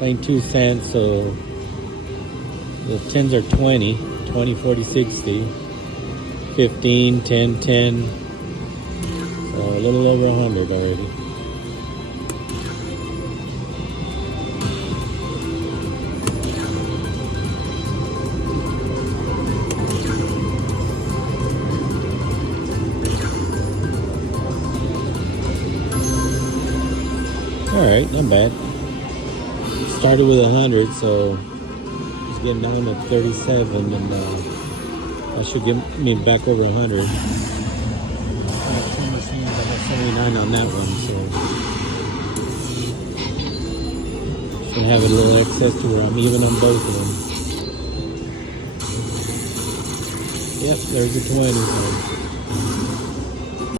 playing 2 cents, so the 10s are 20, 20, 40, 60, 15, 10, 10, so a little over 100 already. Alright, not bad. Started with 100, so it's getting down to 37, and that should get me back over 100. I got 2 machines, I got 79 on that one, so should have a little excess to where I'm even on both of them. Yep, there's the 20.